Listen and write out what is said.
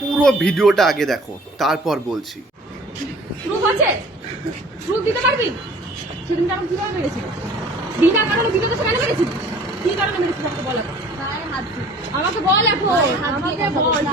পুরো ভিডিওটা আগে দেখো, তারপর বলছি। প্রুফ আছে? প্রুফ দিতে পারবি? সেদিন কারণ কিভাবে মেরেছিল? বিনা কারণে বিরোধ কেন মেরেছিল? কি কারণে মেরেছিল আমাকে বল এখন। আমাকে বল এখন, আমাকে বল